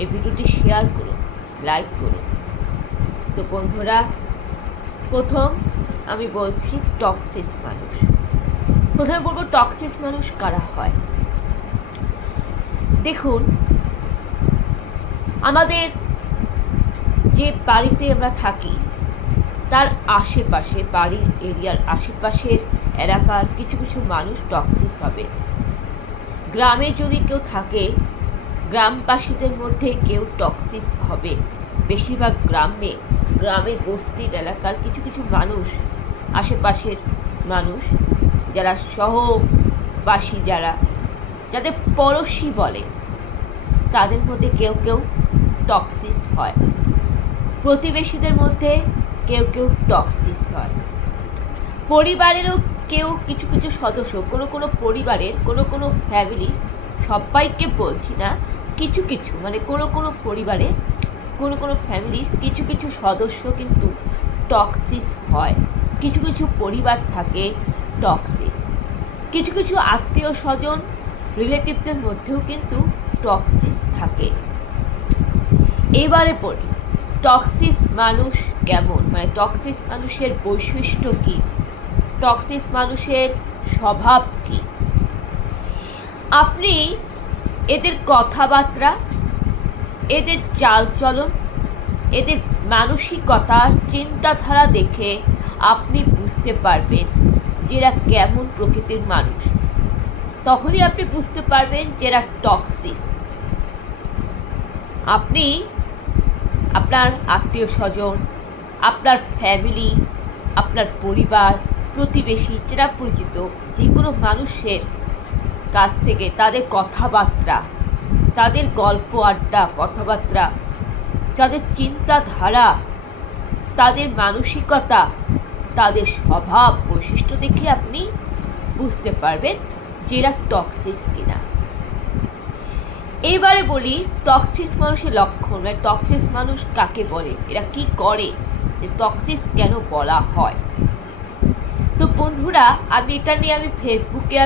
এই ভিডিওটি শেয়ার করুন, লাইক করুন। তো বন্ধুরা, প্রথম আমি বলছি টক্সিক মানুষ। প্রথমে বলবো টক্সিক মানুষ কারা হয়। দেখুন, আমাদের যে বাড়িতে আমরা থাকি তার আশেপাশে, বাড়ির এরিয়ার আশেপাশের এলাকার কিছু কিছু মানুষ টক্সিক হবে। গ্রামে যদি কেউ থাকে, গ্রামবাসীদের মধ্যে কেউ টক্সিক হবে। বেশিরভাগ গ্রামে বস্তির এলাকার কিছু কিছু মানুষ, আশেপাশের মানুষ যারা সহবাসী, যাদের পড়শি বলে, তাদের মধ্যে কেউ কেউ টক্সিক হয়। প্রতিবেশীদের মধ্যে কেউ কেউ টক্সিক হয়। পরিবারেরও কেউ কিছু কিছু সদস্য, কোনো পরিবারের কোনো ফ্যামিলির, সবাইকে বলছি না, কিছু কিছু মানে কোনো পরিবারে কোনো ফ্যামিলির কিছু কিছু সদস্য কিন্তু টক্সিক হয়। কিছু কিছু পরিবার থাকে টক্সিক। কিছু কিছু আত্মীয় স্বজন, রিলেটিভদের মধ্যেও কিন্তু টক্সিক থাকে। এবারে পড়ি টক্সিক মানুষ কেমন, মানে টক্সিক মানুষের বৈশিষ্ট্য কি, টক্সিক মানুষের স্বভাব কি। আপনি এদের কথাবার্তা, এদের চালচলন, এদের মানসিকতা, চিন্তাধারা দেখে আপনি বুঝতে পারবেন যে এরা কেমন প্রকৃতির মানুষ। তখনই আপনি বুঝতে পারবেন যে এরা টক্সিক। আপনি আপনার আত্মীয় স্বজন, আপনার ফ্যামিলি, আপনার পরিবার, প্রতিবেশী, চেনা পরিচিত যে কোনো মানুষের কাছ থেকে তাদের কথাবার্তা, তাদের গল্প আড্ডা, কথাবার্তা, তাদের চিন্তাধারা, তাদের মানসিকতা, তাদের স্বভাব বৈশিষ্ট্য দেখে আপনি বুঝতে পারবেন যে এরা টক্সিক কিনা। এইবারে বলি টক্সিক মানুষের লক্ষণ, মানে টক্সিক মানুষ কাকে বলে, এরা কি করে, টক্সিক কেন বলা হয়। তো বন্ধুরা, এটা নিয়ে ফেসবুকে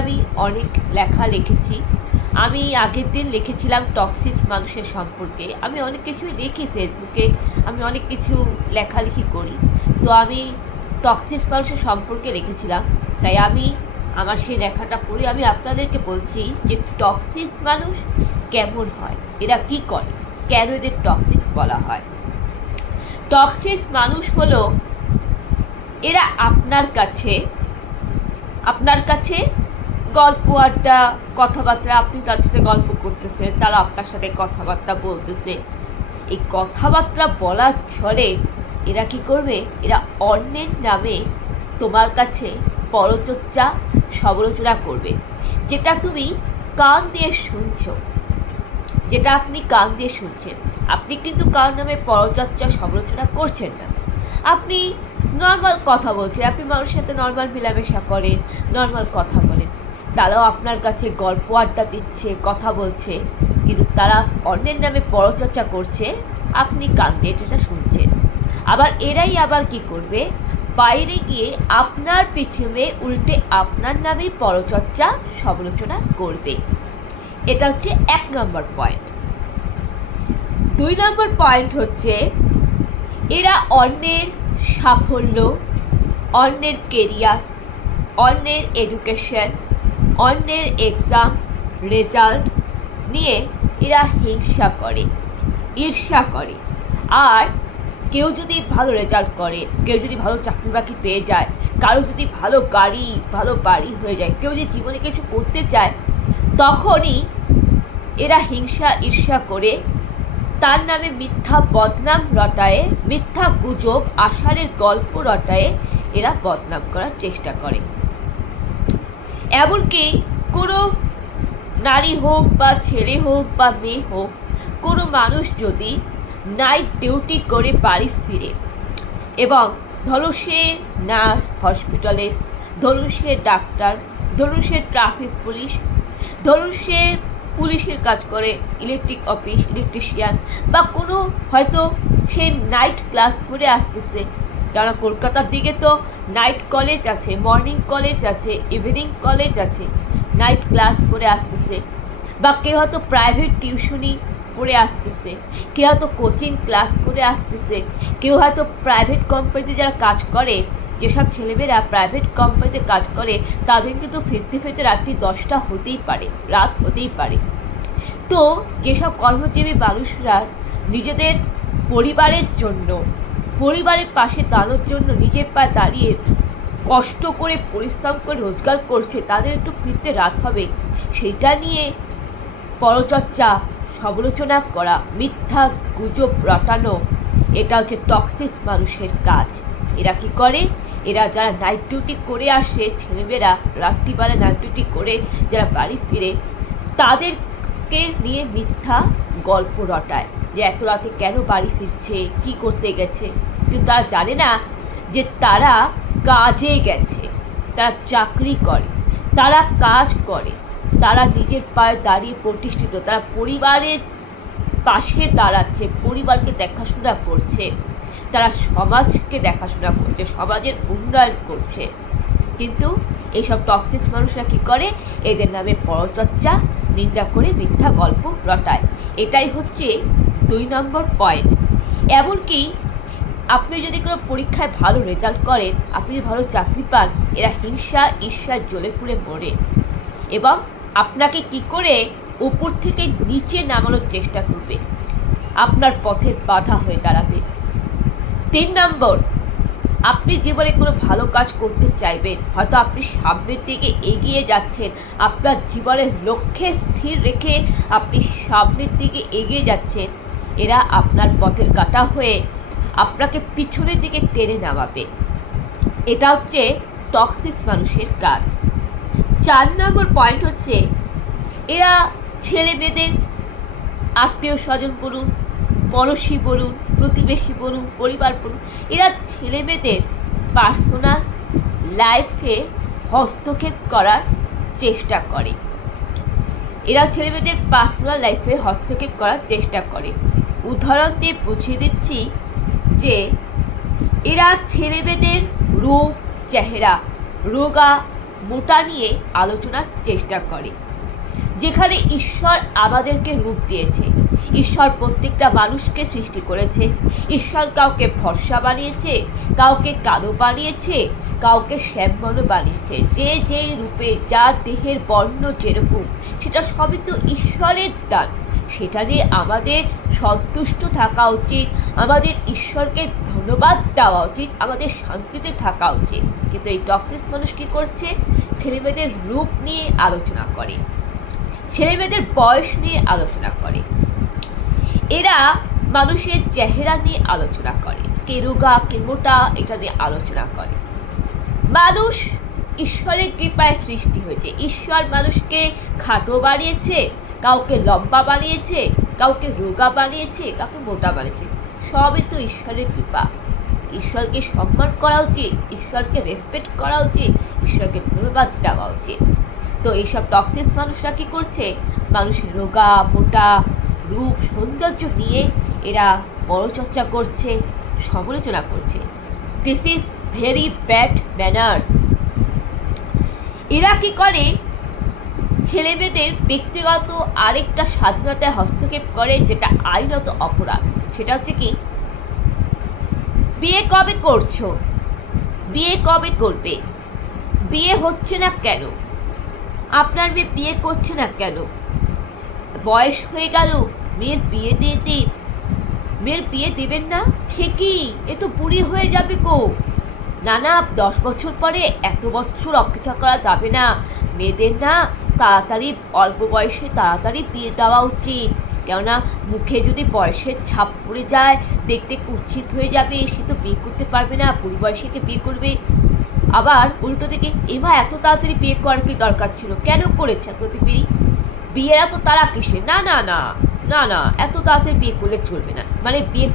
অনেক লেখা লিখেছি। আমি আগের দিন লিখেছিলাম টক্সিক মানুষের সম্পর্কে। আমি অনেক কিছুই লিখি ফেসবুকে, আমি অনেক কিছু লেখালেখি করি। তো আমি টক্সিক মানুষের সম্পর্কে লিখেছিলাম, তাই আমার সেই লেখাটা পড়ে আমি আপনাদেরকে বলছি যে টক্সিক মানুষ কেমন হয়, এরা কি করে, কেন এদের টক্সিক বলা হয়। টক্সিক মানুষ হলো এরা আপনার কাছে গল্প আড্ডা, কথাবার্তা, আপনি তার সাথে গল্প করতেছেন, তারা আপনার সাথে কথাবার্তা বলতেছে। এই কথাবার্তা বলার ছলে এরা কি করবে, এরা অন্যের নামে তোমার কাছে পরচর্চা, সমালোচনা করবে। যেটা তুমি কান দিয়ে শুনছো, যেটা আপনি কান দিয়ে শুনছেন, আপনি কিন্তু কার নামে পরচর্চা, সমালোচনা করছেন না। আপনি নর্মাল কথা বলছেন, আপনি মানুষের সাথে নর্মাল মেলামেশা করেন, নর্মাল কথা বলেন, তারাও আপনার কাছে গল্প আড্ডা দিচ্ছে, কথা বলছে, কিন্তু তারা অন্যের নামে পরচর্চা করছে, আপনি কান দিয়ে এটা শুনছেন। আবার এরাই কি করবে, বাইরে গিয়ে আপনার পিছনে উল্টে আপনার নামে পরচর্চা, সমালোচনা করবে। এটা হচ্ছে 1 নম্বর পয়েন্ট। 2 নম্বর পয়েন্ট হচ্ছে এরা অন্যের সাফল্য, অন্যের কেরিয়ার, অন্যের এডুকেশন, অন্যের এক্সাম রেজাল্ট নিয়ে এরা হিংসা করে, ঈর্ষা করে। আর কেউ যদি ভালো রেজাল্ট করে, কেউ যদি ভালো চাকরি বাকরি পেয়ে যায়, কারো যদি ভালো গাড়ি, ভালো বাড়ি হয়ে যায়, কেউ যদি জীবনে কিছু করতে চায়, তখনই এরা হিংসা ঈর্ষা করে তার নামে মিথ্যা বদনাম রটায়ে, মিথ্যা গুজব, আষাঢ়ের গল্প রটায়ে এরা বদনাম করার চেষ্টা করে। এমনকি কোনো নারী হোক বা ছেলে হোক বা মেয়ে হোক, কোনো মানুষ যদি নাইট ডিউটি করে বাড়ি ফিরে, এবং ধরো সে নার্স হসপিটালে, ধরুন সে ডাক্তার, ধরুন সে ট্রাফিক পুলিশ, ধরুন সে পুলিশের কাজ করে, ইলেকট্রিক অফিস, ইলেকট্রিশিয়ান, বা কোনো হয়তো সে নাইট ক্লাস করে আসতেছে। কারণ কলকাতার দিকে তো নাইট কলেজ আছে, মর্নিং কলেজ আছে, ইভিনিং কলেজ আছে, নাইট ক্লাস করে আসতেছে। বা কেউ হয়তো প্রাইভেট টিউশনি পড়ে আসতেছে, কেউ হয়তো কোচিং ক্লাস করে আসতেছে, কেউ হয়তো প্রাইভেট কোম্পানিতে যারা কাজ করে, যেসব ছেলেমেয়েরা প্রাইভেট কোম্পানিতে কাজ করে তাদের কিন্তু ফিরতে ফিরতে রাত্রি 10টা হতেই পারে, রাত হতেই পারে। তো যেসব কর্মজীবী মানুষরা নিজেদের পরিবারের জন্য, পরিবারের পাশে দাঁড়ানোর জন্য নিজের পায়ে দাঁড়িয়ে কষ্ট করে পরিশ্রম করে রোজগার করছে, তাদের একটু ফিরতে রাত হবে, সেটা নিয়ে পরচর্চা, সমালোচনা করা, মিথ্যা গুজব রটানো, এটা হচ্ছে টক্সিক মানুষের কাজ। এরা কি করে? এরা যারা নাইট ডিউটি করে আসে, ছেলেমেয়েরা রাত্রিবেলা নাইট ডিউটি করে যারা বাড়ি ফিরে, তাদেরকে নিয়ে মিথ্যা গল্প রটায় যে এত রাতে কেন বাড়ি ফিরছে, কি করতে গেছে। কিন্তু তারা জানে না যে তারা কাজে গেছে, তারা চাকরি করে, তারা কাজ করে, তারা নিজের পায়ে দাঁড়িয়ে প্রতিষ্ঠিত, তারা পরিবারের পাশে দাঁড়াচ্ছে, পরিবারকে দেখাশোনা করছে, তারা সমাজকে দেখাশোনা করছে, সমাজের উন্নয়ন করছে। কিন্তু এইসব টক্সিক মানুষরা কি করে? এদের নামে পরচর্চা, নিন্দা করে মিথ্যা গল্প রটায়। এটাই হচ্ছে 2 নম্বর পয়েন্ট। এমনকি আপনি যদি কোনো পরীক্ষায় ভালো রেজাল্ট করেন, আপনি যদি ভালো চাকরি পান, এরা হিংসা ঈর্ষার জ্বলে পুড়ে মরে এবং আপনাকে কি করে উপর থেকে নিচে নামানোর চেষ্টা করবে, আপনার পথের বাধা হয়ে দাঁড়াবে। 3 নম্বর, আপনি জীবনে কোনো ভালো কাজ করতে চাইবেন, হয়তো আপনি সামনের দিকে এগিয়ে যাচ্ছেন, আপনার জীবনের লক্ষ্যে স্থির রেখে আপনি সামনের দিকে এগিয়ে যাচ্ছেন, এরা আপনার পথের কাঁটা হয়ে আপনাকে পিছনের দিকে টেনে নামাবে। এটা হচ্ছে টক্সিক মানুষের কাজ। 4 নম্বর পয়েন্ট হচ্ছে, এরা ছেলে মেয়েদের আত্মীয় স্বজন বলুন, পড়োশি বলুন, প্রতিবেশী বলুন, পরিবার বলুন, এরা ছেলে মেয়েদের পার্সোনাল লাইফে হস্তক্ষেপ করার চেষ্টা করে। এরা ছেলে মেয়েদের পার্সোনাল লাইফে হস্তক্ষেপ করার চেষ্টা করে। উদাহরণ দিয়ে বুঝিয়ে দিচ্ছি যে এরা ছেলে মেয়েদের রূপ, চেহারা, রোগা মোটা নিয়ে আলোচনার চেষ্টা করে। যেখানে ঈশ্বর আমাদেরকে রূপ দিয়েছে, ঈশ্বর প্রত্যেকটা মানুষকে সৃষ্টি করেছে, ঈশ্বর কাউকে ফর্সা বানিয়েছে, কাউকে কালো বানিয়েছে, কাউকে শ্যামবর্ণ বানিয়েছে। যে যে রূপে যার দেহের বর্ণ যেরকম, সেটা সবই তো ঈশ্বরের দান। সেটা নিয়ে আমাদের সন্তুষ্ট থাকা উচিত, আমাদের ঈশ্বরকে ধন্যবাদ দেওয়া উচিত, আমাদের শান্তিতে থাকা উচিত। কিন্তু এই টক্সিক মানুষ কি করছে? ছেলেমেয়েদের রূপ নিয়ে আলোচনা করে, ছেলেমেয়েদের বয়স নিয়ে আলোচনা করে, এরা মানুষের চেহারা নিয়ে আলোচনা করে, কে রোগা কে মোটা এটা নিয়ে আলোচনা করে। মানুষ ঈশ্বরের কৃপায় সৃষ্টি হয়েছে, ঈশ্বর মানুষকে খাটো বানিয়েছে, কাউকে লম্বা বানিয়েছে, কাউকে রোগা বানিয়েছে, কাউকে মোটা বানিয়েছে, সবই তো ঈশ্বরের কৃপা। ঈশ্বরকে সম্মান করা উচিত, ঈশ্বরকে রেসপেক্ট করা উচিত, ঈশ্বরকে ধন্যবাদ দেওয়া উচিত। তো এইসব টক্সিক মানুষরা কি করছে? মানুষের রোগা মোটা রূপ সৌন্দর্য নিয়ে এরা পরচর্চা করছে, সমালোচনা করছে। This is very bad manners. এরা কি করে? ছেলে মেয়েদের ব্যক্তিগত আরেকটা স্বাধীনতায় হস্তক্ষেপ করে, যেটা আইনত অপরাধ। সেটা হচ্ছে কি? বিয়ে কবে করছো? বিয়ে কবে করবে? বিয়ে হচ্ছে না কেন? আপনার মেয়ে বিয়ে করছে না কেন? বয়স হয়ে গেল, মেয়ের বিয়ে দিয়ে দিন। মেয়ের বিয়ে দিবেন না? ঠিকই, এ তো বুড়ি হয়ে যাবে গো। না না, 10 বছর পরে এত বছর অপেক্ষা করা যাবে না। মেয়েদের না তাড়াতাড়ি, অল্প বয়সে তাড়াতাড়ি বিয়ে দেওয়া উচিত। কেননা মুখে যদি বয়সের ছাপ পড়ে যায়, দেখতে কুৎসিত হয়ে যাবে, সে তো বিয়ে করতে পারবে না, বুড়ি বয়সে বিয়ে করবে। আবার উল্টো থেকে, এমা এত তাড়াতাড়ি বিয়ে করার কি দরকার ছিল? কেন করেছে এত দেরি? বিয়ের এত তারা কিসে? না না না না না, এত তাড়াতাড়ি বিয়ে করলে চলবে না, মানে বিয়ে